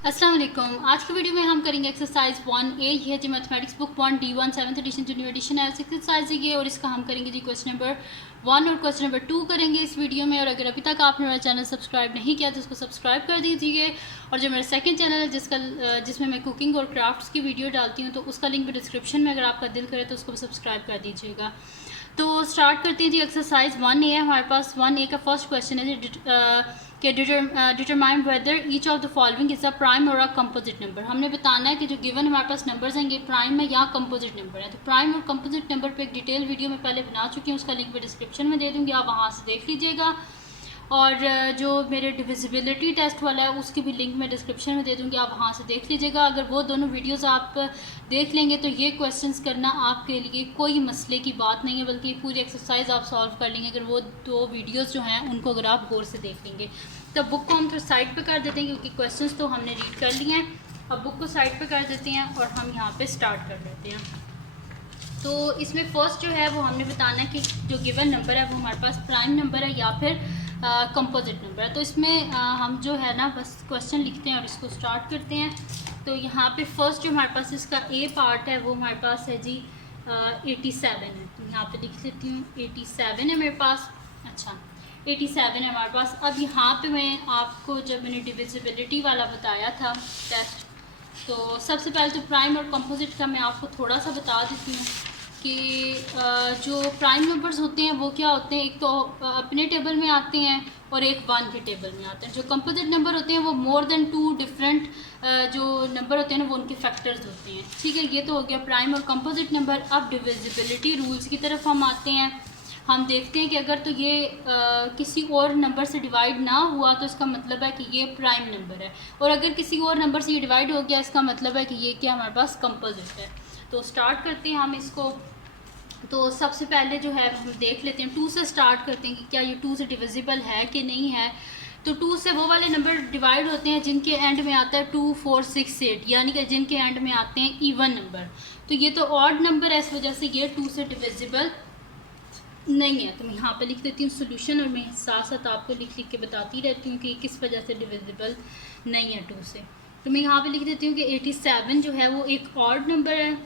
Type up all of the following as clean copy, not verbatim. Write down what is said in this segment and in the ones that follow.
अस्सलाम वालेकुम। आज की वीडियो में हम करेंगे एक्सरसाइज 1A। ये है जी mathematics book 1 D1 7th edition जो न्यू एडिशन है एक्सरसाइज ये, और इसका हम करेंगे जी क्वेश्चन नंबर 1 और क्वेश्चन नंबर 2 करेंगे इस वीडियो में। और अगर अभी तक आपने मेरा चैनल सब्सक्राइब नहीं किया तो उसको सब्सक्राइब कर दीजिए। और जो मेरा सेकंड चैनल है जिसमें मैं कुकिंग और क्राफ्ट्स की वीडियो डालती हूँ, तो उसका लिंक भी डिस्क्रिप्शन में, अगर आपका दिल करे तो उसको सब्सक्राइब कर दीजिएगा। तो स्टार्ट करते हैं जी। एक्सरसाइज 1A है हमारे पास। 1A का फर्स्ट क्वेश्चन है जी कि determine whether each of the following is a prime और अ कंपोजिट नंबर। हमने बताना है कि जो गिवन हमारे पास नंबर्स हैं ये प्राइम है या कंपोजिट नंबर है। तो प्राइम और कंपोजिट नंबर पे एक डिटेल वीडियो में पहले बना चुकी हूँ, उसका लिंक मैं डिस्क्रिप्शन में दे दूँगी, आप वहाँ से देख लीजिएगा। और जो मेरे डिविजिबिलिटी टेस्ट वाला है उसकी भी लिंक मैं डिस्क्रिप्शन में दे दूँगी, आप वहाँ से देख लीजिएगा। अगर वो दोनों वीडियोस आप देख लेंगे तो ये क्वेश्चंस करना आपके लिए कोई मसले की बात नहीं है, बल्कि पूरी एक्सरसाइज आप सॉल्व कर लेंगे अगर वो दो वीडियोस जो हैं उनको अगर आप गौर से देख लेंगे। तो बुक को हम थोड़ा साइड पे कर देते हैं क्योंकि क्वेश्चंस तो हमने रीड कर लिए हैं। अब बुक को साइड पे कर देते हैं और हम यहाँ पे स्टार्ट कर लेते हैं। तो इसमें फर्स्ट जो है वो हमने बताना है कि जो गिवन नंबर है वो हमारे पास प्राइम नंबर है या फिर कंपोजिट नंबर है। तो इसमें हम जो है ना बस क्वेश्चन लिखते हैं और इसको स्टार्ट करते हैं। तो यहाँ पे फर्स्ट जो हमारे पास इसका ए पार्ट है वो हमारे पास है जी 87 है। तो यहाँ पे लिख लेती हूँ 87 है मेरे पास। अच्छा 87 है हमारे पास। अब यहाँ पे मैं आपको जब मैंने डिविजिबिलिटी वाला बताया था टेस्ट, तो सबसे पहले तो प्राइम और कंपोजिट का मैं आपको थोड़ा सा बता देती हूँ कि जो प्राइम नंबर्स होते हैं वो क्या होते हैं, एक तो अपने टेबल में आते हैं और एक 1 के टेबल में आते हैं। जो कंपोजिट नंबर होते हैं वो मोर देन 2 डिफरेंट जो नंबर होते हैं ना वो उनके फैक्टर्स होते हैं। ठीक है, ये तो हो गया प्राइम और कंपोजिट नंबर। अब डिविजिबिलिटी रूल्स की तरफ हम आते हैं। हम देखते हैं कि अगर तो ये किसी और नंबर से डिवाइड ना हुआ तो इसका मतलब है कि ये प्राइम नंबर है, और अगर किसी और नंबर से ये डिवाइड हो गया इसका मतलब है कि ये क्या हमारे पास कंपोजिट है। तो स्टार्ट करते हैं हम इसको। तो सबसे पहले जो है हम देख लेते हैं 2 से स्टार्ट करते हैं कि क्या ये 2 से डिविजिबल है कि नहीं है। तो 2 से वो वाले नंबर डिवाइड होते हैं जिनके एंड में आता है 2 4 6 8, यानी कि जिनके एंड में आते हैं इवन नंबर। तो ये तो ऑड नंबर है, इस वजह से ये 2 से डिविजिबल नहीं है। तो मैं यहाँ पे लिख देती हूँ सोल्यूशन, और मैं साथ साथ आपको लिख लिख के बताती रहती हूँ कि किस वजह से डिविजिबल नहीं है 2 से। तो मैं यहाँ पे लिख देती हूँ कि 87 जो है वो एक ऑड नंबर है,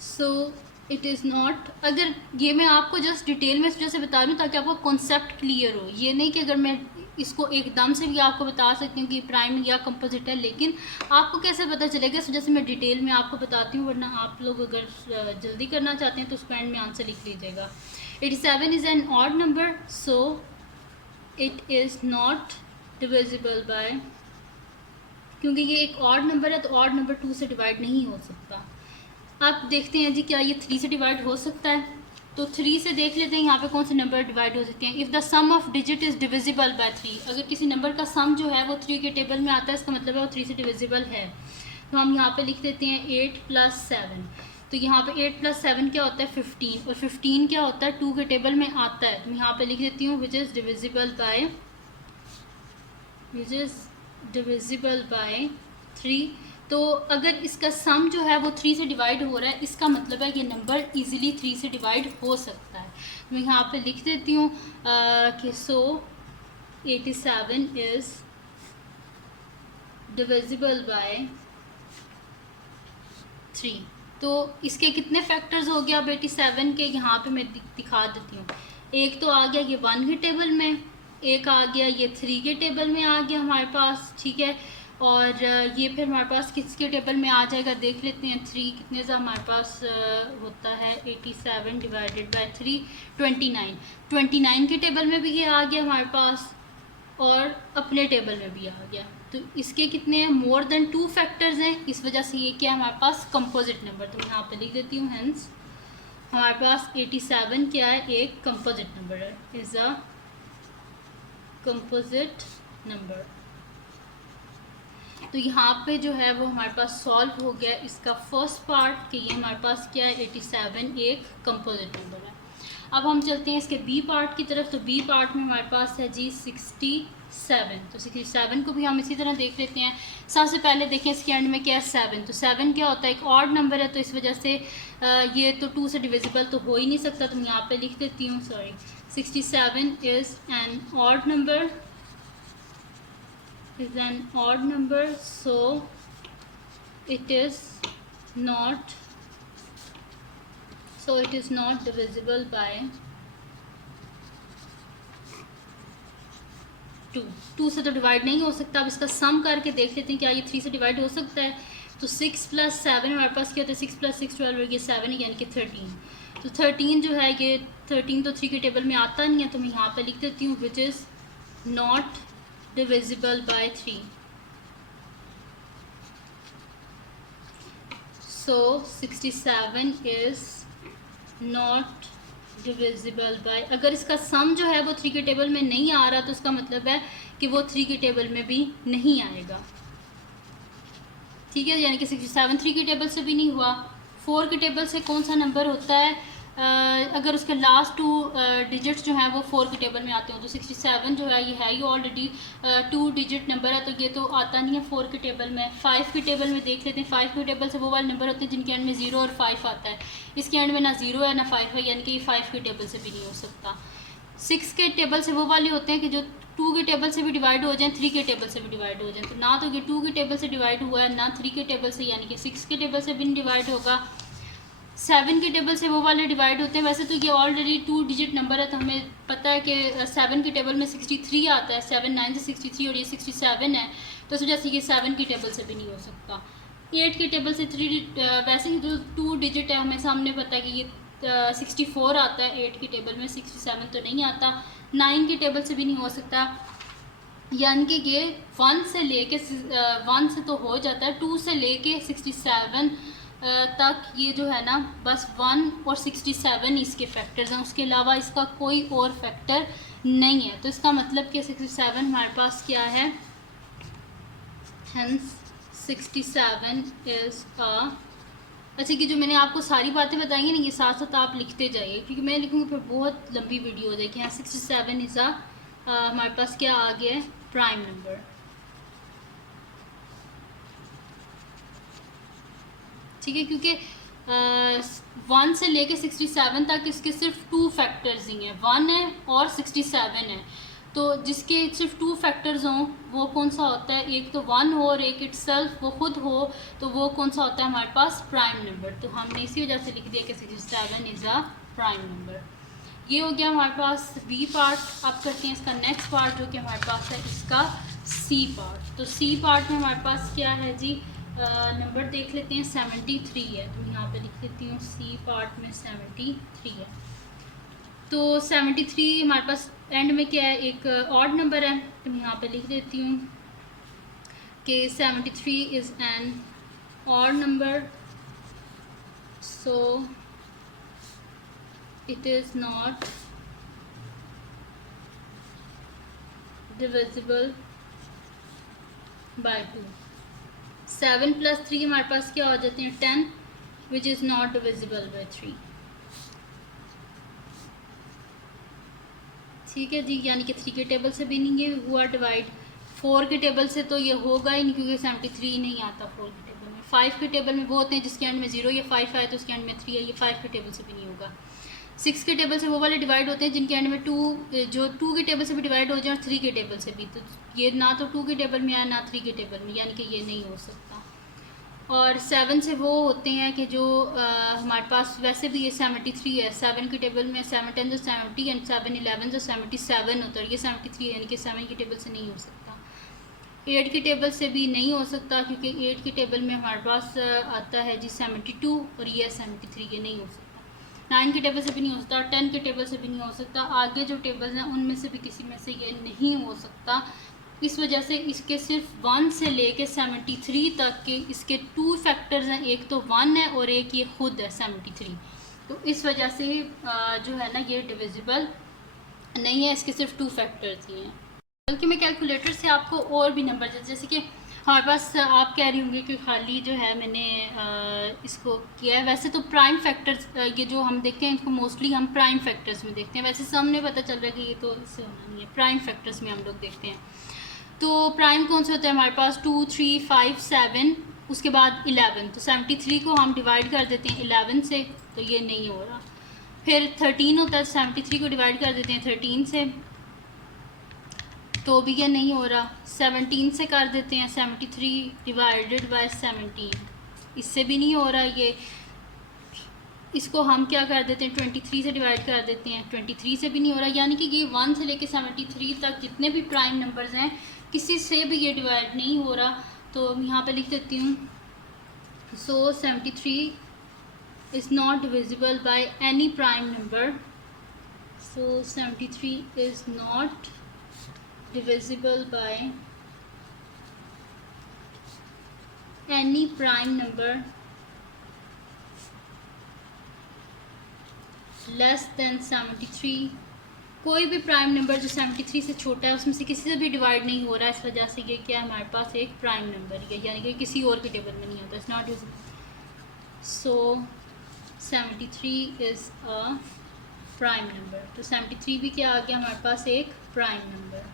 सो इट इज़ नॉट। अगर ये मैं आपको जस्ट डिटेल में जैसे बता रही हूँ ताकि आपको कॉन्सेप्ट क्लियर हो, ये नहीं कि अगर मैं इसको एकदम से भी आपको बता सकती हूँ कि प्राइम या कंपोजिट है, लेकिन आपको कैसे पता चलेगा इस वजह से मैं डिटेल में आपको बताती हूँ, वरना आप लोग अगर जल्दी करना चाहते हैं तो उसको एंड में आंसर लिख लीजिएगा। 87 is an odd number, so it is not divisible by, क्योंकि ये एक ऑड नंबर है तो ऑड नंबर 2 से डिवाइड नहीं हो सकता। आप देखते हैं जी क्या ये 3 से डिवाइड हो सकता है। तो 3 से देख लेते हैं यहाँ पे कौन से नंबर डिवाइड हो सकते हैं। If the sum of digit is divisible by 3, अगर किसी नंबर का सम जो है वो 3 के टेबल में आता है इसका मतलब है वो 3 से डिविजिबल है। तो हम यहाँ पे लिख देते हैं 8 + 7। तो यहाँ पे 8 + 7 क्या होता है 15, और 15 क्या होता है 2 के टेबल में आता है। तो यहाँ पे लिख देती हूँ विच इज़ डिविजिबल बाय 3। तो अगर इसका सम जो है वो 3 से डिवाइड हो रहा है इसका मतलब है ये नंबर इजीली 3 से डिवाइड हो सकता है। मैं यहाँ पे लिख देती हूँ कि सो 87 इज़ डिविजिबल बाय 3। तो इसके कितने फैक्टर्स हो गए अब 87 के, यहाँ पे मैं दिखा देती हूँ। एक तो आ गया ये 1 के टेबल में, एक आ गया ये 3 के टेबल में आ गया हमारे पास। ठीक है, और ये फिर हमारे पास किसके टेबल में आ जाएगा देख लेते हैं। 3 कितने से हमारे पास होता है 87 डिवाइडेड बाय 3 29 के टेबल में भी ये आ गया हमारे पास, और अपने टेबल में भी आ गया। तो इसके कितने हैं मोर देन 2 फैक्टर्स हैं, इस वजह से ये क्या हमारे पास कंपोजिट नंबर। तो यहाँ पे लिख देती हूँ हेंस हमारे पास 87 क्या है एक कंपोजिट नंबर है, इज़ अ कंपोजिट नंबर। तो यहाँ पे जो है वो हमारे पास सॉल्व हो गया इसका फर्स्ट पार्ट कि ये हमारे पास क्या है 87 एक कंपोजिट नंबर है। अब हम चलते हैं इसके बी पार्ट की तरफ। तो बी पार्ट में हमारे पास है जी 67। तो 67 को भी हम इसी तरह देख लेते हैं। सबसे पहले देखें इसके एंड में क्या है 7। तो 7 क्या होता है एक ऑड नंबर है, तो इस वजह से ये तो 2 से डिविजिबल तो हो ही नहीं सकता। तो मैं यहाँ पे लिख देती हूँ 67 is an odd number is an odd number, so it is not divisible by 2 से तो डिवाइड नहीं हो सकता। अब इसका सम करके देख लेते हैं क्या ये 3 से डिवाइड हो सकता है। तो 6 + 7 हमारे पास क्या होता है, 6 + 6 12 और ये 7 यानी कि 13। तो 13 जो है ये 13 तो 3 के टेबल में आता नहीं है, तो मैं यहाँ पे लिख देती हूँ which is not divisible by 3। So 67 is not divisible by, अगर इसका सम जो है वो 3 के टेबल में नहीं आ रहा तो इसका मतलब है कि वो 3 के टेबल में भी नहीं आएगा। ठीक है, यानी कि 67 3 के टेबल से भी नहीं हुआ। 4 के टेबल से कौन सा नंबर होता है, अगर उसके लास्ट 2 डिजिट्स जो हैं वो 4 के टेबल में आते हो। तो 67 जो है ये ऑलरेडी 2 डिजिट नंबर है, तो ये तो आता नहीं है 4 के टेबल में। 5 के टेबल में देख लेते हैं। 5 के टेबल से वो वाले नंबर होते हैं जिनके एंड में 0 और 5 आता है। इसके एंड में ना 0 है ना 5 है, यानी कि ये 5 के टेबल से भी नहीं हो सकता। 6 के टेबल से वो वाले होते हैं कि जो 2 के टेबल से भी डिवाइड हो जाएं, 3 के टेबल से भी डिवाइड हो जाएं। तो ना तो ये 2 के टेबल से डिवाइड हुआ है, ना 3 के टेबल से, यानी कि 6 के टेबल से भी नहीं डिवाइड होगा। 7 के टेबल से वो वाले डिवाइड होते हैं। वैसे तो ये ऑलरेडी 2 डिजिट नंबर है, तो हमें पता है कि 7 के टेबल में 63 आता है। 7 9 से 63 और ये 67 है, तो इस वजह से ये 7 के टेबल से भी नहीं हो सकता। 8 के टेबल से 3 वैसे ही जो 2 डिजिट है हमें सामने पता है कि ये 64 आता है 8 के टेबल में, 67 तो नहीं आता। 9 के टेबल से भी नहीं हो सकता, यानी कि ये 1 से लेके 1 से तो हो जाता है, 2 से लेके 67 तक ये जो है ना बस 1 और 67 इसके फैक्टर्स हैं, उसके अलावा इसका कोई और फैक्टर नहीं है। तो इसका मतलब कि 67 हमारे पास क्या है, हेंस 67 इज़ अ, अच्छा कि जो मैंने आपको सारी बातें बताई हैं ना ये साथ साथ आप लिखते जाइए, क्योंकि मैं लिखूँगी फिर बहुत लंबी वीडियो हो जाएगी। यहाँ 67 इज़ अ हमारे पास क्या आ गया है, प्राइम नंबर। ठीक है, क्योंकि 1 से लेके 67 तक इसके सिर्फ 2 फैक्टर्स ही हैं, 1 है और 67 है। तो जिसके सिर्फ 2 फैक्टर्स हों वो कौन सा होता है, एक तो 1 हो और एक इटसेल्फ वो खुद हो, तो वो कौन सा होता है हमारे पास, प्राइम नंबर। तो हमने इसी वजह से लिख दिया कि 67 इज़ अ प्राइम नंबर। ये हो गया हमारे पास बी पार्ट। अब करते हैं इसका नेक्स्ट पार्ट जो कि हमारे पास है इसका सी पार्ट। तो सी पार्ट में हमारे पास क्या है जी, नंबर देख लेते हैं, 73 है। तो यहाँ पे लिख लेती हूँ सी पार्ट में 73 है। तो 73 हमारे पास एंड में क्या है, एक ऑड नंबर है। तो मैं यहाँ पे लिख देती हूँ कि 73 is an odd number, so it is not divisible by 2। 7 + 3 हमारे पास क्या हो जाते हैं, 10, which is not divisible by 3। ठीक है जी, यानी कि 3 के टेबल से भी नहीं ये हुआ डिवाइड। 4 के टेबल से तो ये होगा ही नहीं, क्योंकि 73 नहीं आता 4 के टेबल में। 5 के टेबल में वो होते हैं जिसके एंड में 0 या 5 आए तो उसके एंड में 3 है, ये 5 के टेबल से भी नहीं होगा। 6 के टेबल से वो वाले डिवाइड होते हैं जिनके एंड में 2, जो 2 के टेबल से भी डिवाइड हो जाए और 3 के टेबल से भी। तो ये ना तो 2 के टेबल में आया ना 3 के टेबल में, यानी कि ये नहीं हो सकता। और 7 से वो होते हैं कि जो हमारे पास वैसे भी ये 73 है। 7 के टेबल में 7 10 जो 70 एंड 7 11 जो 77 होता है, ये 73 यानी कि 7 के टेबल से नहीं हो सकता। 8 के टेबल से भी नहीं हो सकता, क्योंकि 8 के टेबल में हमारे पास आता है जी 72 और ये 73, ये नहीं हो सकता। 9 के टेबल से भी नहीं हो सकता, 10 के टेबल से भी नहीं हो सकता। आगे जो टेबल्स हैं उनमें से भी किसी में से ये नहीं हो सकता। इस वजह से इसके सिर्फ 1 से लेके 73 तक के इसके 2 फैक्टर्स हैं, एक तो 1 है और एक ये खुद है 73। तो इस वजह से जो है ना ये डिविजिबल नहीं है, इसके सिर्फ 2 फैक्टर्स ही हैं। बल्कि मैं कैलकुलेटर से आपको और भी नंबर, जैसे कि हमारे पास आप कह रही होंगे कि खाली जो है मैंने इसको किया है। वैसे तो प्राइम फैक्टर्स ये जो हम देखते हैं इसको मोस्टली हम प्राइम फैक्टर्स में देखते हैं। वैसे सामने पता चल रहा है कि ये तो इससे होना नहीं है, प्राइम फैक्टर्स में हम लोग देखते हैं। तो प्राइम कौन से होता है हमारे पास, 2 3 5 7, उसके बाद 11। तो 73 को हम डिवाइड कर देते हैं 11 से, तो ये नहीं हो रहा। फिर 13 होता है, 73 को डिवाइड कर देते हैं 13 से, तो भी क्या नहीं हो रहा। 17 से कर देते हैं, 73 डिवाइडेड बाय 17, इससे भी नहीं हो रहा ये। इसको हम क्या कर देते हैं, 23 से डिवाइड कर देते हैं, 23 से भी नहीं हो रहा। यानी कि ये 1 से लेके 73 तक जितने भी प्राइम नंबर्स हैं किसी से भी ये डिवाइड नहीं हो रहा। तो यहाँ पे लिख देती हूँ, सो 73 is not divisible by any prime number. So 73 is not divisible by any prime number less than 73। कोई भी प्राइम नंबर जो 73 से छोटा है उसमें से किसी से भी डिवाइड नहीं हो रहा है। इस वजह से ये क्या हमारे पास एक प्राइम नंबर है, यानी कि किसी और के टेबल में नहीं आता, it's not usable. So 73 is a prime number. तो 73 भी क्या आ गया हमारे पास, एक प्राइम नंबर।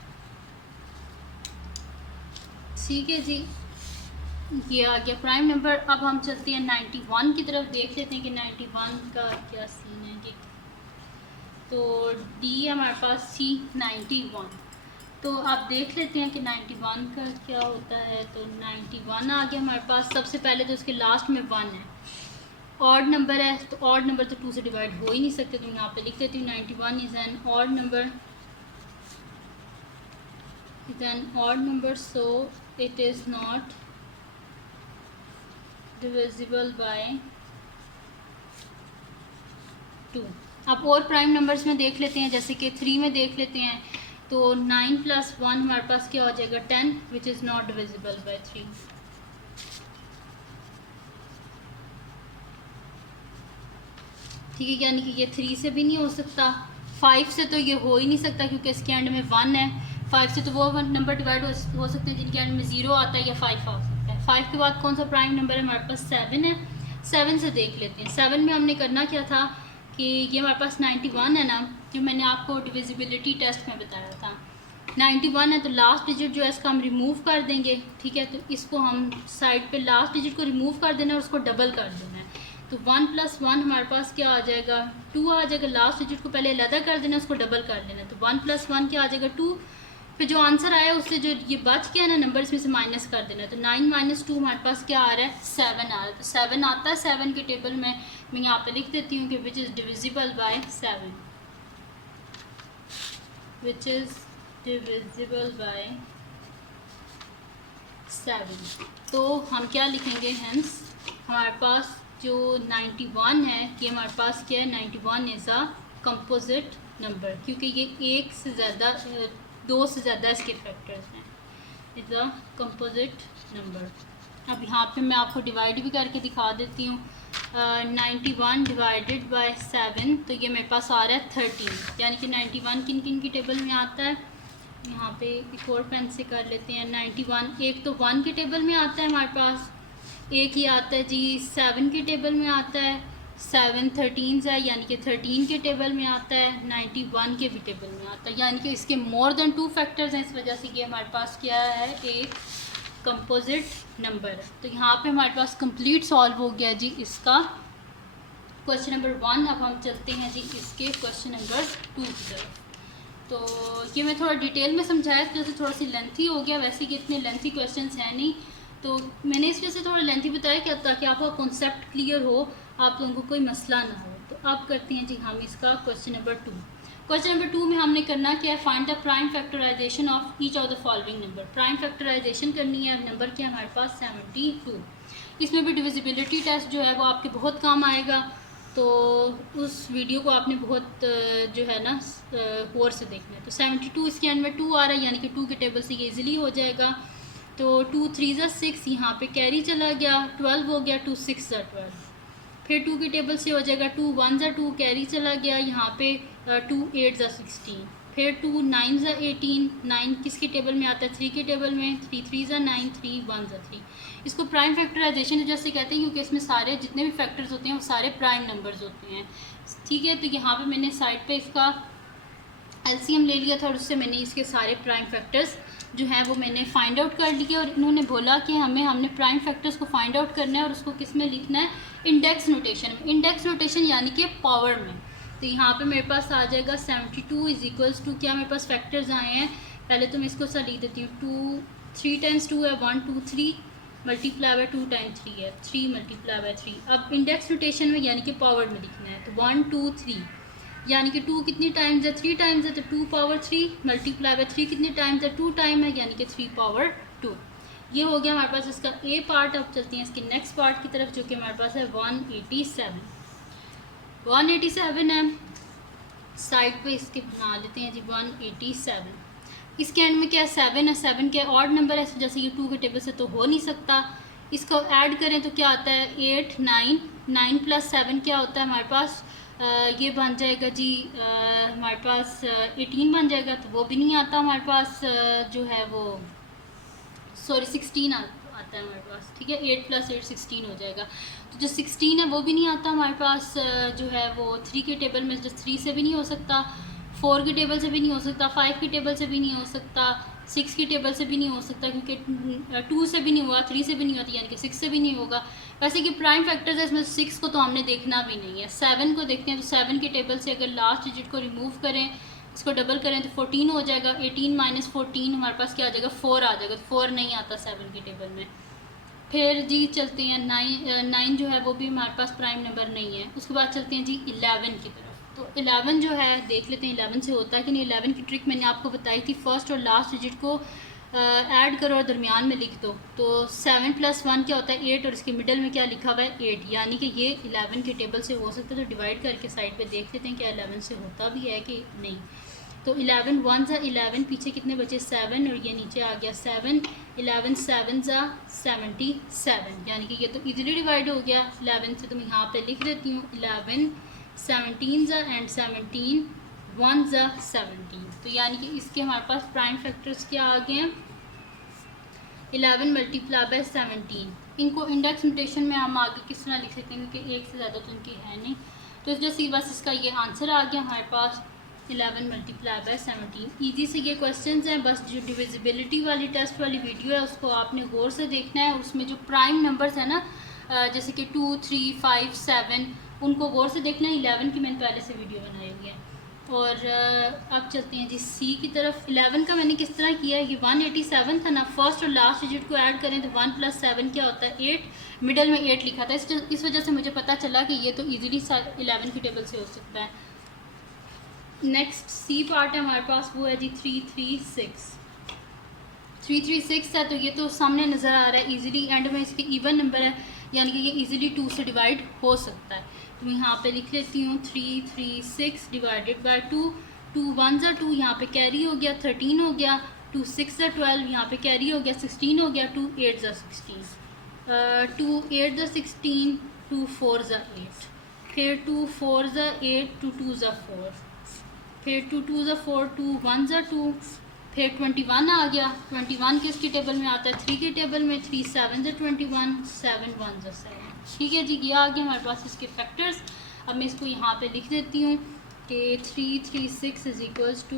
ठीक है जी, ये आ गया प्राइम नंबर। अब हम चलते हैं 91 की तरफ, देख लेते हैं कि 91 का क्या सीन है जी। तो डी हमारे पास सी 91। तो आप देख लेते हैं कि 91 का क्या होता है। तो 91 आ गया हमारे पास। सबसे पहले तो उसके लास्ट में 1 है, ऑड नंबर है, तो ऑड नंबर तो 2 से डिवाइड हो ही नहीं सकते। तो यहाँ पे लिख देती हूँ 91 is an odd number, so it is not divisible by 2। अब और प्राइम नंबर्स में देख लेते हैं, जैसे कि 3 में देख लेते हैं। तो 9 + 1 हमारे पास क्या हो जाएगा, 10, which is not divisible by 3। ठीक है, यानी कि ये 3 से भी नहीं हो सकता, 5 से तो ये हो ही नहीं सकता क्योंकि इसके एंड में 1 है। 5 से तो वो नंबर डिवाइड हो सकते हैं जिनके एंड में 0 आता है या 5 आ सकता है। 5 के बाद कौन सा प्राइम नंबर है हमारे पास, 7 है। 7 से देख लेते हैं। 7 में हमने करना क्या था कि ये हमारे पास 91 है ना, जो मैंने आपको डिविजिबिलिटी टेस्ट में बताया था। 91 है तो लास्ट डिजिट जो है इसका हम रिमूव कर देंगे। ठीक है, तो इसको हम साइड पे लास्ट डिजिट को रिमूव कर देना है और उसको डबल कर देना है। तो 1 + 1 हमारे पास क्या आ जाएगा, 2 आ जाएगा। लास्ट डिजिट को पहले अलग कर देना, उसको डबल कर लेना। तो 1 + 1 क्या आ जाएगा, 2। फिर जो आंसर आया उससे जो ये बच गया ना नंबर, इसमें से माइनस कर देना। तो 9 - 2 हमारे पास क्या आ रहा है, 7 आ रहा है। तो 7 आता है 7 के टेबल में। मैं यहाँ पे लिख देती हूँ कि which is divisible bye 7, which is divisible bye 7। तो हम क्या लिखेंगे, हेंस हमारे पास जो 91 है ये हमारे पास क्या है, 91 इज़ अ कंपोजिट नंबर, क्योंकि ये एक से ज़्यादा 2 से ज़्यादा इसके फैक्टर्स हैं। Is a composite number. अब यहाँ पे मैं आपको डिवाइड भी करके दिखा देती हूँ। 91 डिवाइडेड बाय 7, तो ये मेरे पास आ रहा है 13। यानी कि 91 किन किन की टेबल में आता है, यहाँ पे एक और पेन से कर लेते हैं। 91 एक तो 1 के टेबल में आता है हमारे पास, एक ही आता है जी 7 के टेबल में आता है। 7 13 है, यानी कि 13 के टेबल में आता है। 91 के भी टेबल में आता है, यानी कि इसके मोर देन 2 फैक्टर्स हैं। इस वजह से ये हमारे पास क्या है, एक कंपोजिट नंबर है। तो यहाँ पे हमारे पास कंप्लीट सॉल्व हो गया जी इसका क्वेश्चन नंबर 1। अब हम चलते हैं जी इसके क्वेश्चन नंबर 2 की तरफ। तो ये मैं थोड़ा डिटेल में समझाया, जैसे थोड़ा सी लेंथी हो गया। वैसे कि इतने लेंथी क्वेश्चंस हैं नहीं, तो मैंने इस वजह से थोड़ा लेंथी बताया कि ताकि आपका कॉन्सेप्ट क्लियर हो, आप लोगों को कोई मसला ना हो। तो अब करते हैं जी हम इसका क्वेश्चन नंबर 2। क्वेश्चन नंबर 2 में हमने करना क्या है, find the prime factorization of each of the following number. Prime factorization करनी है। नंबर क्या है हमारे पास, 72। इसमें भी डिविजिबिलिटी टेस्ट जो है वो आपके बहुत काम आएगा, तो उस वीडियो को आपने बहुत जो है ना गौर से देखना है। तो 72 इसके एंड में 2 आ रहा है, यानी कि 2 के टेबल से ये इजीली हो जाएगा। तो 2 3 ज़ा 6, यहाँ पे कैरी चला गया, 12 हो गया। 2 6 ज़ा 12, फिर 2 के टेबल से हो जाएगा 2 1 ज़ा 2, कैरी चला गया, यहाँ पे 2 8 ज़ा 16, फिर 2 9 ज़ा 18, 9 किसके टेबल में आता है, 3 के टेबल में। 3 3 ज़ा 9, 3 1 ज़ा 3। इसको प्राइम फैक्टराइजेशन जैसे कहते हैं क्योंकि इसमें सारे जितने भी फैक्टर्स होते हैं वो सारे प्राइम नंबर्स होते हैं। ठीक है, तो यहाँ पे मैंने साइड पे इसका एलसीएम ले लिया था और उससे मैंने इसके सारे प्राइम फैक्टर्स जो हैं वो मैंने फाइंड आउट कर लिए। और इन्होंने बोला कि हमने प्राइम फैक्टर्स को फाइंड आउट करना है और उसको किस में लिखना है, इंडेक्स नोटेशन में। इंडेक्स नोटेशन यानी कि पावर में। तो यहाँ पे मेरे पास आ जाएगा 72 इज इक्वल्स टू, क्या मेरे पास फैक्टर्स आए हैं पहले तो मैं इसको सा लिख देती हूँ, 2 3 टाइम्स 2 है 1 2 3 मल्टीप्लाई बाय 2 टाइम्स 3 है 3 मल्टीप्लाई बाय 3। अब इंडेक्स नोटेशन में यानी कि पावर में लिखना है, तो 1 2 3 यानी कि 2 कितनी टाइम्स है 3 टाइम्स है, तो 2 पावर 3 मल्टीप्लाई बाय 3 कितनी टाइम्स है 2 टाइम है, यानी कि 3 पावर 2। ये हो गया हमारे पास इसका ए पार्ट। अब चलते हैं इसके नेक्स्ट पार्ट की तरफ, जो कि हमारे पास है 187 है। साइड पे इसके बना लेते हैं जी 187। इसके एंड में क्या है 7 है, 7 क्या ऑड नंबर है, जैसे ये 2 के टेबल से तो हो नहीं सकता। इसको ऐड करें तो क्या आता है 8 9 9 प्लस 7 क्या होता है हमारे पास, ये बन जाएगा जी हमारे पास 18 बन जाएगा, तो वो भी नहीं आता हमारे पास जो है वो सॉरी 16 आता है हमारे पास, ठीक है 8 प्लस 8 16 हो जाएगा। तो जो 16 है वो भी नहीं आता हमारे पास जो है वो 3 के टेबल में, जो 3 से भी नहीं हो सकता, 4 के टेबल से भी नहीं हो सकता, 5 के टेबल से भी नहीं हो सकता, 6 के टेबल से भी नहीं हो सकता, क्योंकि 2 से भी नहीं हुआ, 3 से भी नहीं होती, यानी कि 6 से भी नहीं होगा। वैसे कि प्राइम फैक्टर्स है इसमें 6 को तो हमने देखना भी नहीं है। 7 को देखते हैं, तो 7 के टेबल से अगर लास्ट डिजिट को रिमूव करें, इसको डबल करें तो 14 हो जाएगा। 18 माइनस 14 हमारे पास क्या आ जाएगा 4 आ जाएगा, तो 4 नहीं आता 7 के टेबल में। फिर जी चलते हैं 9 जो है वो भी हमारे पास प्राइम नंबर नहीं है। उसके बाद चलते हैं जी 11 की तरफ। तो 11 जो है देख लेते हैं 11 से होता है कि नहीं। 11 की ट्रिक मैंने आपको बताई थी, फर्स्ट और लास्ट डिजिट को ऐड करो और दरमियान में लिख दो। तो 7 प्लस 1 क्या होता है 8, और इसके मिडल में क्या लिखा हुआ है 8, यानी कि ये 11 के टेबल से हो सकता है। तो डिवाइड करके साइड पे देख लेते हैं क्या 11 से होता भी है कि नहीं। तो 11 1 ज़ा 11, पीछे कितने बचे 7, और ये नीचे आ गया 7। 11 7 ज़ा 77, यानी कि ये तो इजीली डिवाइड हो गया 11 से। तो मैं यहाँ पे लिख देती हूँ 11 17 ज़ा एंड 17 1 ज़ा 17। तो यानी कि इसके हमारे पास प्राइम फैक्टर्स क्या आ गए हैं 11 मल्टीप्लाई बाय 17। इनको इंडेक्स नोटेशन में हम आगे किस तरह लिख सकते हैं, क्योंकि एक से ज़्यादा तो इनकी है नहीं। तो इस जैसे बस इसका ये आंसर आ गया हमारे पास 11 मल्टीप्लाई बाय 17। ईजी से ये क्वेश्चंस हैं, बस जो डिविजिबिलिटी वाली टेस्ट वाली वीडियो है उसको आपने गौर से देखना है। उसमें जो प्राइम नंबर्स है ना जैसे कि 2 3 5 7 उनको गौर से देखना है। 11 की मैंने पहले से वीडियो बनाई हुई है। और अब चलते हैं जी सी की तरफ। 11 का मैंने किस तरह किया है, ये 187 था ना, फर्स्ट और लास्ट डिजिट को ऐड करें तो 1 प्लस 7 क्या होता है 8, मिडल में 8 लिखा था। इस वजह से मुझे पता चला कि ये तो ईजिली 11 की टेबल से हो सकता है। नेक्स्ट सी पार्ट है हमारे पास, वो है जी 336 है। तो ये तो सामने नज़र आ रहा है ईजिली, एंड में इसके इवन नंबर है, यानी कि ये ईजिली 2 से डिवाइड हो सकता है। तो मैं यहाँ पे लिख लेती हूँ 336 डिवाइडेड बाय 2। 2 1 ज़ा 2, यहाँ पे कैरी हो गया 13 हो गया। 2 6 ज़ा 12, यहाँ पे कैरी हो गया 16 हो गया। 2 8 ज़ा 16, 2 8 ज़ा 16, 2 4 ज़ा 8, फिर 2 4 ज़ा 8, 2 2 ज़ा 4, फिर 2 2 ज़ा 4, 2 1 ज़ा 2, फिर 21 आ गया। 21 किसके टेबल में आता है 3 के टेबल में। 3 7 ज़ा 21, 7 1 ज़ा 7। ठीक है जी, ये आ गया हमारे पास इसके फैक्टर्स। अब मैं इसको यहाँ पे लिख देती हूँ कि 336 इज इक्वल्स टू,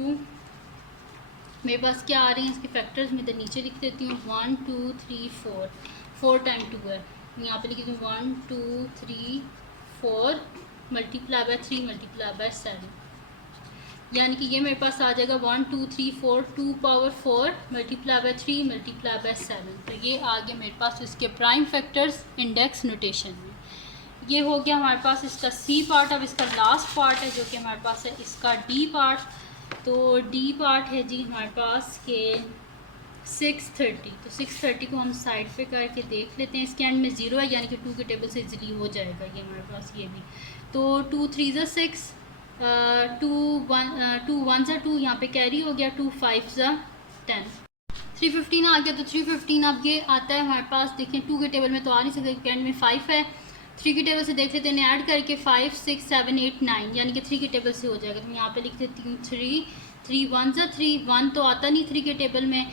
मेरे पास क्या आ रहे हैं इसके फैक्टर्स, मैं इधर नीचे लिख देती हूँ 1 2 3 4, 4 टाइम 2 है, मैं यहाँ पे लिख देती हूँ 1 2 3 4 मल्टीप्लाई बाय 3 मल्टीप्लाई बाय 7, यानी कि ये मेरे पास आ जाएगा 1 2 3 4 2 power 4 multiply by 3 multiply by 7। तो ये आ गया मेरे पास इसके प्राइम फैक्टर्स इंडेक्स नोटेशन में। ये हो गया हमारे पास इसका सी पार्ट। अब इसका लास्ट पार्ट है जो कि हमारे पास है इसका डी पार्ट। तो डी पार्ट है जी हमारे पास के 630। तो 630 को हम साइड पे करके देख लेते हैं। इसके एंड में 0 है, यानी कि 2 के टेबल से इजीली हो जाएगा ये हमारे पास ये भी। तो 2 3 ज़ा 6, 2 1 ज़ा 2, यहाँ पे कैरी हो गया 2 5 ज़ा 10, 315 आ गया। तो 315 अब ये आता है हमारे पास, देखें 2 के टेबल में तो आ नहीं सकता क्योंकि एंड में 5 है। 3 के टेबल से देख लेते हैं, ऐड करके 5 6 7 8 9, यानी कि 3 के टेबल से हो जाएगा। तो मैं यहाँ पे लिख देती हूँ 3 1 ज़ा 3, 1 तो आता नहीं 3 के टेबल में,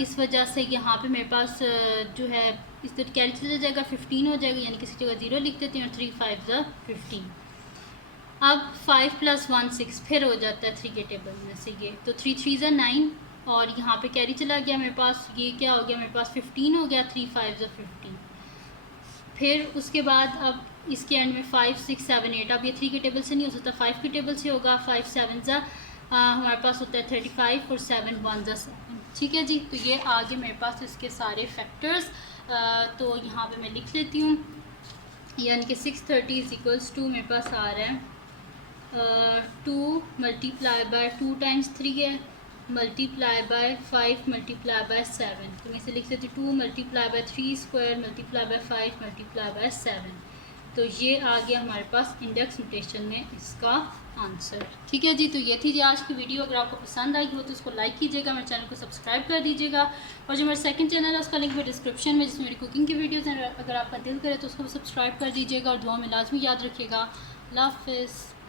इस वजह से यहाँ पे मेरे पास जो है इस तरह कैरी चला जाएगा 15 हो जाएगा, यानी किसी जगह 0 लिख देती हूँ। 3 5 ज़ा 15। अब 5 प्लस 1 6 फिर हो जाता है 3 के टेबल में से ये। तो 3 3 ज़ा 9, और यहाँ पे कैरी चला गया मेरे पास, ये क्या हो गया मेरे पास 15 हो गया। 3 5 ज़ा 15। फिर उसके बाद अब इसके एंड में 5 6 7 8, अब ये 3 के टेबल से नहीं हो सकता, 5 के टेबल से होगा। 5 7 ज़ा हमारे पास होता है 35 और 7 1 ज़ा 7। ठीक है जी, तो ये आगे मेरे पास इसके सारे फैक्टर्स। तो यहाँ पे मैं लिख लेती हूँ, यानी कि 630 इज इक्वल्स टू मेरे पास आ रहा है 2 मल्टीप्लाई बाय 2 टाइम्स 3 है, मल्टीप्लाई बाय 5 मल्टीप्लाई बाय 7। तो मैं इसे लिख लेती हूँ 2 multiply by 3 square multiply by 5 multiply by 7। तो ये आ गया हमारे पास इंडेक्स नोटेशन में इसका आंसर। ठीक है जी, तो ये थी जी आज की वीडियो। अगर आपको पसंद आई हो तो इसको लाइक कीजिएगा, मेरे चैनल को सब्सक्राइब कर दीजिएगा, और जो मेरा सेकंड चैनल है उसका लिंक भी डिस्क्रिप्शन में, जिसमें मेरी कुकिंग की वीडियोज़ हैं, अगर आपका दिल करे तो उसको सब्सक्राइब कर दीजिएगा, और दुआ में लाजमी याद रखिएगा। अल्लाह हाफ़िज़।